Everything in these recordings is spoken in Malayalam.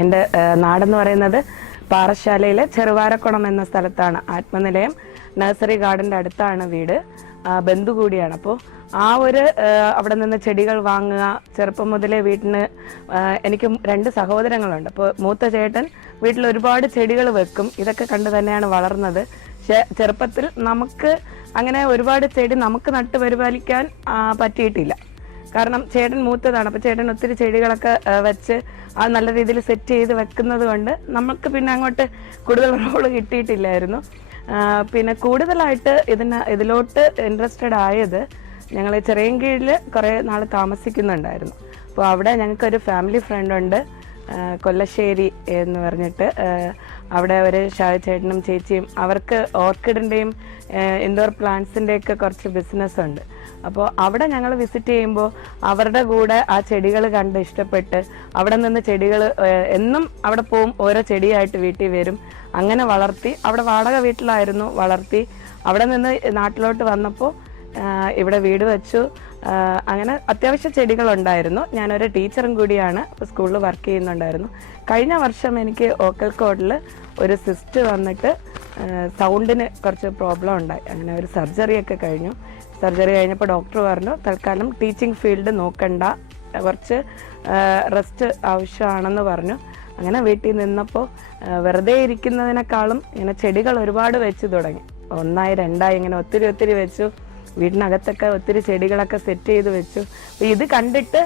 എൻ്റെ നാടെന്ന് പറയുന്നത് പാറശാലയിലെ ചെറുവാരക്കുളം എന്ന സ്ഥലത്താണ്. ആത്മനിലയം നഴ്സറി ഗാർഡൻ്റെ അടുത്താണ് വീട്. ബന്ധു കൂടിയാണ്. അപ്പോൾ ആ ഒരു അവിടെ നിന്ന് ചെടികൾ വാങ്ങുക, ചെറുപ്പം മുതലേ വീട്ടിന് എനിക്ക് 2 സഹോദരങ്ങളുണ്ട്. അപ്പോൾ മൂത്ത ചേട്ടൻ വീട്ടിൽ ഒരുപാട് ചെടികൾ വെക്കും. ഇതൊക്കെ കണ്ട് തന്നെയാണ് വളർന്നത്. പക്ഷെ ചെറുപ്പത്തിൽ നമുക്ക് അങ്ങനെ ഒരുപാട് ചെടി നമുക്ക് നട്ടുപരിപാലിക്കാൻ പറ്റിയിട്ടില്ല. കാരണം ചേട്ടൻ മൂത്തതാണ്. അപ്പോൾ ചേട്ടൻ ഒത്തിരി ചെടികളൊക്കെ വെച്ച് അത് നല്ല രീതിയിൽ സെറ്റ് ചെയ്ത് വെക്കുന്നത് കൊണ്ട് നമുക്ക് പിന്നെ അങ്ങോട്ട് കൂടുതൽ റോള് കിട്ടിയിട്ടില്ലായിരുന്നു. പിന്നെ കൂടുതലായിട്ട് ഇതിലോട്ട് ഇൻട്രസ്റ്റഡ് ആയത് ഞങ്ങൾ ചിറയൻകീഴിൽ കുറേ നാൾ താമസിക്കുന്നുണ്ടായിരുന്നു. അപ്പോൾ അവിടെ ഞങ്ങൾക്കൊരു ഫാമിലി ഫ്രണ്ട് ഉണ്ട്, കൊല്ലശ്ശേരി എന്ന് പറഞ്ഞിട്ട്. അവിടെ ഒരു ചേട്ടനും ചേച്ചിയും, അവർക്ക് ഓർക്കിഡിൻ്റെയും ഇൻഡോർ പ്ലാന്റ്സിൻ്റെയൊക്കെ കുറച്ച് ബിസിനസ്സുണ്ട്. അപ്പോൾ അവിടെ ഞങ്ങൾ വിസിറ്റ് ചെയ്യുമ്പോൾ അവരുടെ കൂടെ ആ ചെടികൾ കണ്ട് ഇഷ്ടപ്പെട്ട് അവിടെ നിന്ന് ചെടികൾ എന്നും അവിടെ പോവും, ഓരോ ചെടിയായിട്ട് വീട്ടിൽ വരും. അങ്ങനെ വളർത്തി, അവിടെ വാടക വീട്ടിലായിരുന്നു വളർത്തി. അവിടെ നിന്ന് നാട്ടിലോട്ട് വന്നപ്പോൾ ഇവിടെ വീട് വെച്ചു. അങ്ങനെ അത്യാവശ്യം ചെടികളുണ്ടായിരുന്നു. ഞാനൊരു ടീച്ചറും കൂടിയാണ്, അപ്പോൾ സ്കൂളിൽ വർക്ക് ചെയ്യുന്നുണ്ടായിരുന്നു. കഴിഞ്ഞ വർഷം എനിക്ക് വോക്കൽ കോഡിൽ ഒരു സിസ്റ്റ് വന്നിട്ട് സൗണ്ടിന് കുറച്ച് പ്രോബ്ലം ഉണ്ടായി. അങ്ങനെ ഒരു സർജറിയൊക്കെ കഴിഞ്ഞു. സർജറി കഴിഞ്ഞപ്പോൾ ഡോക്ടർ പറഞ്ഞു തൽക്കാലം ടീച്ചിങ് ഫീൽഡ് നോക്കണ്ട, കുറച്ച് റെസ്റ്റ് ആവശ്യമാണെന്ന് പറഞ്ഞു. അങ്ങനെ വീട്ടിൽ നിന്നപ്പോൾ വെറുതെ ഇരിക്കുന്നതിനേക്കാളും ഇങ്ങനെ ചെടികൾ ഒരുപാട് വെച്ച് തുടങ്ങി. 1, 2 ഇങ്ങനെ ഒത്തിരി വെച്ചു. വീടിനകത്തൊക്കെ ഒത്തിരി ചെടികളൊക്കെ സെറ്റ് ചെയ്ത് വെച്ചു. അപ്പോൾ ഇത് കണ്ടിട്ട്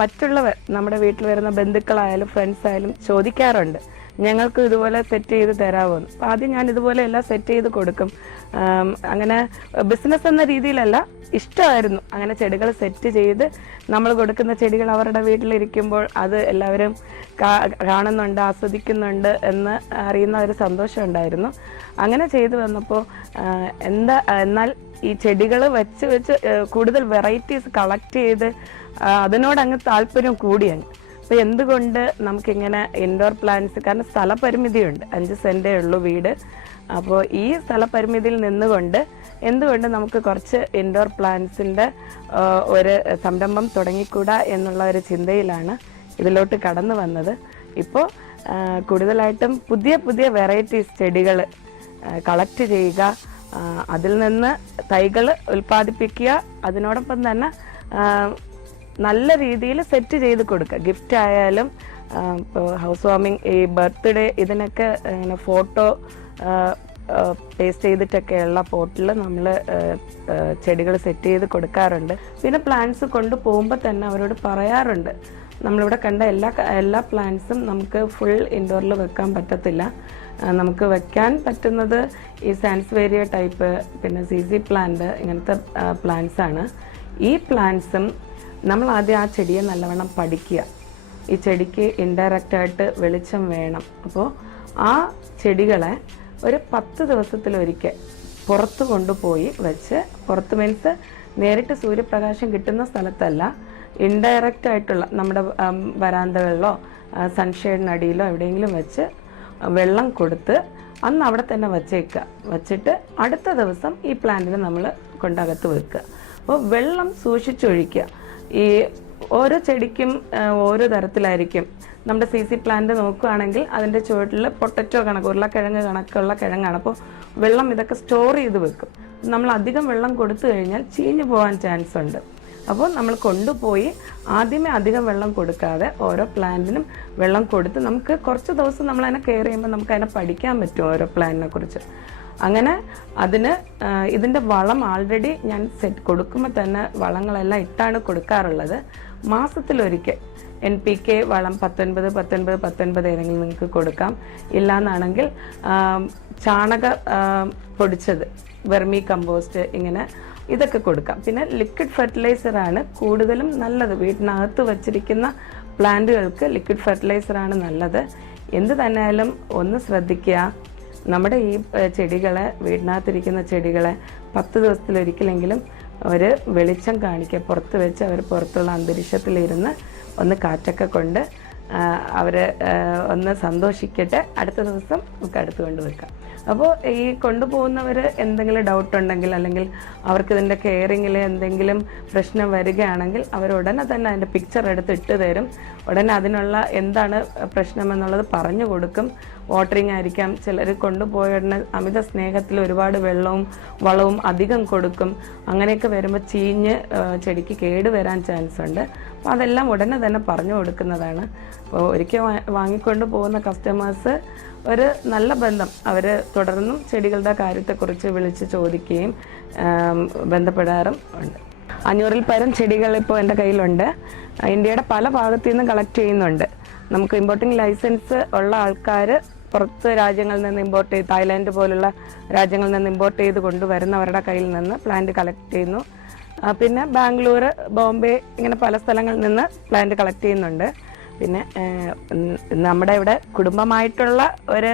മറ്റുള്ളവർ, നമ്മുടെ വീട്ടിൽ വരുന്ന ബന്ധുക്കളായാലും ഫ്രണ്ട്സ് ആയാലും ചോദിക്കാറുണ്ട്, ഞങ്ങൾക്ക് ഇതുപോലെ സെറ്റ് ചെയ്ത് തരാമോന്ന്. അപ്പോൾ ആദ്യം ഞാൻ ഇതുപോലെ എല്ലാം സെറ്റ് ചെയ്ത് കൊടുക്കും. അങ്ങനെ ബിസിനസ് എന്ന രീതിയിലല്ല, ഇഷ്ടമായിരുന്നു അങ്ങനെ ചെടികൾ സെറ്റ് ചെയ്ത് നമ്മൾ കൊടുക്കുന്ന ചെടികൾ അവരുടെ വീട്ടിലിരിക്കുമ്പോൾ അത് എല്ലാവരും കാണുന്നുണ്ട്, ആസ്വദിക്കുന്നുണ്ട് എന്ന് അറിയുന്ന ഒരു സന്തോഷം ഉണ്ടായിരുന്നു. അങ്ങനെ ചെയ്തു വന്നപ്പോൾ എന്നാൽ ഈ ചെടികൾ വെച്ച് കൂടുതൽ വെറൈറ്റീസ് കളക്ട് ചെയ്ത് അതിനോടങ്ങ് താല്പര്യം കൂടിയാണ്. അപ്പോൾ എന്തുകൊണ്ട് നമുക്കിങ്ങനെ ഇൻഡോർ പ്ലാന്റ്സ്, കാരണം സ്ഥലപരിമിതിയുണ്ട്, 5 സെൻറ്റേ ഉള്ളൂ വീട്. അപ്പോൾ ഈ സ്ഥലപരിമിതിയിൽ നിന്നുകൊണ്ട് എന്തുകൊണ്ട് നമുക്ക് കുറച്ച് ഇൻഡോർ പ്ലാന്റ്സിൻ്റെ ഒരു സംരംഭം തുടങ്ങിക്കൂടാ എന്നുള്ള ഒരു ചിന്തയിലാണ് ഇതിലോട്ട് കടന്നു വന്നത്. ഇപ്പോൾ കൂടുതലായിട്ടും പുതിയ വെറൈറ്റീസ് ചെടികൾ കളക്ട് ചെയ്യുക, അതിൽ നിന്ന് തൈകൾ ഉൽപ്പാദിപ്പിക്കുക, അതിനോടൊപ്പം തന്നെ നല്ല രീതിയിൽ സെറ്റ് ചെയ്ത് കൊടുക്കുക. ഗിഫ്റ്റ് ആയാലും ഇപ്പോൾ ഹൗസ് വാമിങ്, ഈ ബർത്ത്ഡേ, ഇതിനൊക്കെ ഇങ്ങനെ ഫോട്ടോ പേസ്റ്റ് ചെയ്തിട്ടൊക്കെയുള്ള പോട്ടിൽ നമ്മൾ ചെടികൾ സെറ്റ് ചെയ്ത് കൊടുക്കാറുണ്ട്. പിന്നെ പ്ലാന്റ്സ് കൊണ്ടുപോകുമ്പോൾ തന്നെ അവരോട് പറയാറുണ്ട്, നമ്മളിവിടെ കണ്ട എല്ലാ പ്ലാന്റ്സും നമുക്ക് ഫുൾ ഇൻഡോറിൽ വെക്കാൻ പറ്റത്തില്ല. നമുക്ക് വെക്കാൻ പറ്റുന്നത് ഈ സാൻസ്വേരിയ ടൈപ്പ്, പിന്നെ CC പ്ലാന്റ്, ഇങ്ങനത്തെ പ്ലാന്റ്സ് ആണ്. ഈ പ്ലാന്റ്സും നമ്മൾ ആദ്യം ആ ചെടിയെ നല്ലവണ്ണം പഠിക്കുക. ഈ ചെടിക്ക് ഇൻഡയറക്റ്റായിട്ട് വെളിച്ചം വേണം. അപ്പോൾ ആ ചെടികളെ ഒരു 10 ദിവസത്തിലൊരിക്കൽ പുറത്ത് കൊണ്ടുപോയി വെച്ച്, പുറത്ത് മീൻസ് നേരിട്ട് സൂര്യപ്രകാശം കിട്ടുന്ന സ്ഥലത്തല്ല, ഇൻഡയറക്റ്റ് ആയിട്ടുള്ള നമ്മുടെ വരാന്തകളിലോ സൺഷെയ്ഡിനടിയിലോ എവിടെയെങ്കിലും വെച്ച് വെള്ളം കൊടുത്ത് അന്ന് അവിടെ തന്നെ വെച്ചിട്ട് അടുത്ത ദിവസം ഈ പ്ലാന്റിന് നമ്മൾ കൊണ്ടകത്ത് വെക്കുക. അപ്പോൾ വെള്ളം സൂക്ഷിച്ചൊഴിക്കുക. ഈ ഓരോ ചെടിക്കും ഓരോ തരത്തിലായിരിക്കും. നമ്മുടെ CC പ്ലാന്റ് നോക്കുകയാണെങ്കിൽ അതിൻ്റെ ചുവട്ടിൽ പൊട്ടറ്റോ കണക്ക്, ഉരുളക്കിഴങ്ങ് കണക്കുള്ള കിഴങ്ങാണ്. അപ്പോൾ വെള്ളം ഇതൊക്കെ സ്റ്റോർ ചെയ്ത് വെക്കും. നമ്മൾ അധികം വെള്ളം കൊടുത്തു കഴിഞ്ഞാൽ ചീഞ്ഞു പോകാൻ ചാൻസ് ഉണ്ട്. അപ്പോൾ നമ്മൾ കൊണ്ടുപോയി ആദ്യമേ അധികം വെള്ളം കൊടുക്കാതെ ഓരോ പ്ലാന്റിനും വെള്ളം കൊടുത്ത് നമുക്ക് കുറച്ച് ദിവസം നമ്മളതിനെ കെയർ ചെയ്യുമ്പോൾ നമുക്ക് അതിനെ പഠിക്കാൻ പറ്റും ഓരോ പ്ലാന്റിനെ കുറിച്ച്. അങ്ങനെ അതിന് ഇതിൻ്റെ വളം ആൾറെഡി ഞാൻ കൊടുക്കുമ്പോൾ തന്നെ വളങ്ങളെല്ലാം ഇട്ടാണ് കൊടുക്കാറുള്ളത്. മാസത്തിലൊരിക്കൽ NPK വളം 19 ഏതെങ്കിലും നിങ്ങൾക്ക് കൊടുക്കാം. ഇല്ലയെന്നാണെങ്കിൽ ചാണക പൊടിച്ചത്, വെർമി കമ്പോസ്റ്റ്, ഇങ്ങനെ ഇതൊക്കെ കൊടുക്കാം. പിന്നെ ലിക്വിഡ് ഫെർട്ടിലൈസറാണ് കൂടുതലും നല്ലത്. വീട്ടിനകത്ത് വച്ചിരിക്കുന്ന പ്ലാന്റുകൾക്ക് ലിക്വിഡ് ഫെർട്ടിലൈസറാണ് നല്ലത്. എന്ത് തന്നെയായാലും ഒന്ന് ശ്രദ്ധിക്കുക, നമ്മുടെ ഈ ചെടികളെ, വീടിനകത്തിരിക്കുന്ന ചെടികളെ 10 ദിവസത്തിലൊരിക്കലെങ്കിലും ഒരു വെളിച്ചം കാണിക്കുക. പുറത്ത് വെച്ച് അവർ പുറത്തുള്ള അന്തരീക്ഷത്തിലിരുന്ന് ഒന്ന് കാറ്റൊക്കെ കൊണ്ട് അവർ ഒന്ന് സന്തോഷിക്കട്ടെ. അടുത്ത ദിവസം നമുക്ക് അടുത്ത് കൊണ്ട് വെക്കാം. അപ്പോൾ ഈ കൊണ്ടുപോകുന്നവർ എന്തെങ്കിലും ഡൗട്ട് ഉണ്ടെങ്കിൽ അല്ലെങ്കിൽ അവർക്ക് ഇതിൻ്റെ കെയറിങ്ങിൽ എന്തെങ്കിലും പ്രശ്നം വരികയാണെങ്കിൽ അവർ ഉടനെ തന്നെ അതിൻ്റെ പിക്ചർ എടുത്ത് ഇട്ട് തരും. ഉടനെ അതിനുള്ള എന്താണ് പ്രശ്നമെന്നുള്ളത് പറഞ്ഞു കൊടുക്കും. വാട്ടറിങ് ആയിരിക്കാം, ചിലർ കൊണ്ടുപോയ ഉടനെ അമിത സ്നേഹത്തിൽ ഒരുപാട് വെള്ളവും വളവും അധികം കൊടുക്കും. അങ്ങനെയൊക്കെ വരുമ്പോൾ ചീഞ്ഞ് ചെടിക്ക് കേടുവരാൻ ചാൻസ് ഉണ്ട്. അപ്പോൾ അതെല്ലാം ഉടനെ തന്നെ പറഞ്ഞു കൊടുക്കുന്നതാണ്. അപ്പോൾ ഒരിക്കൽ വാങ്ങിക്കൊണ്ട് പോകുന്ന കസ്റ്റമേഴ്സ് ഒരു നല്ല ബന്ധം അവർ തുടർന്നും ചെടികളുടെ കാര്യത്തെക്കുറിച്ച് വിളിച്ച് ചോദിക്കുകയും ബന്ധപ്പെടാറും ഉണ്ട്. 500-ൽ പരം ചെടികൾ ഇപ്പോൾ എൻ്റെ കയ്യിലുണ്ട്. ഇന്ത്യയുടെ പല ഭാഗത്തു നിന്നും കളക്ട് ചെയ്യുന്നുണ്ട്. നമുക്ക് ഇമ്പോർട്ടിംഗ് ലൈസൻസ് ഉള്ള ആൾക്കാർ പുറത്ത് രാജ്യങ്ങളിൽ നിന്ന് ഇമ്പോർട്ട് ചെയ്ത്, തായ്ലാൻഡ് പോലുള്ള രാജ്യങ്ങളിൽ നിന്ന് ഇമ്പോർട്ട് ചെയ്ത് കൊണ്ടുവരുന്നവരുടെ കയ്യിൽ നിന്ന് പ്ലാന്റ് കളക്ട് ചെയ്യുന്നു. പിന്നെ ബാംഗ്ലൂർ, ബോംബെ ഇങ്ങനെ പല സ്ഥലങ്ങളിൽ നിന്ന് പ്ലാന്റ് കളക്ട് ചെയ്യുന്നുണ്ട്. പിന്നെ നമ്മുടെ ഇവിടെ കുടുംബമായിട്ടുള്ള ഒരു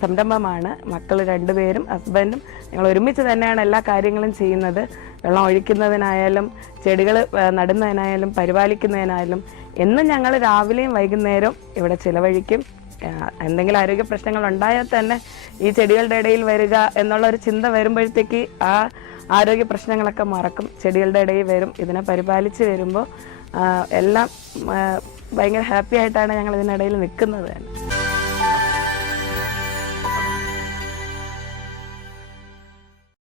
സംരംഭമാണ്. മക്കൾ 2 പേരും ഹസ്ബൻഡും ഞങ്ങൾ ഒരുമിച്ച് തന്നെയാണ് എല്ലാ കാര്യങ്ങളും ചെയ്യുന്നത്. വെള്ളം ഒഴിക്കുന്നതിനായാലും ചെടികൾ നടുന്നതിനായാലും പരിപാലിക്കുന്നതിനായാലും എന്നും ഞങ്ങൾ രാവിലെയും വൈകുന്നേരവും ഇവിടെ ചിലവഴിക്കും. എന്തെങ്കിലും ആരോഗ്യ പ്രശ്നങ്ങൾ ഉണ്ടായാൽ തന്നെ ഈ ചെടികളുടെ ഇടയിൽ വരിക എന്നുള്ള ഒരു ചിന്ത വരുമ്പോഴത്തേക്ക് ആ ആരോഗ്യ പ്രശ്നങ്ങളൊക്കെ മറക്കും. ചെടികളുടെ ഇടയിൽ വരും. ഇതിനെ പരിപാലിച്ച് വരുമ്പോൾ എല്ലാം ഭയങ്കര ഹാപ്പി ആയിട്ടാണ് ഞങ്ങൾ ഇതിനിടയിൽ നിൽക്കുന്നത് തന്നെ.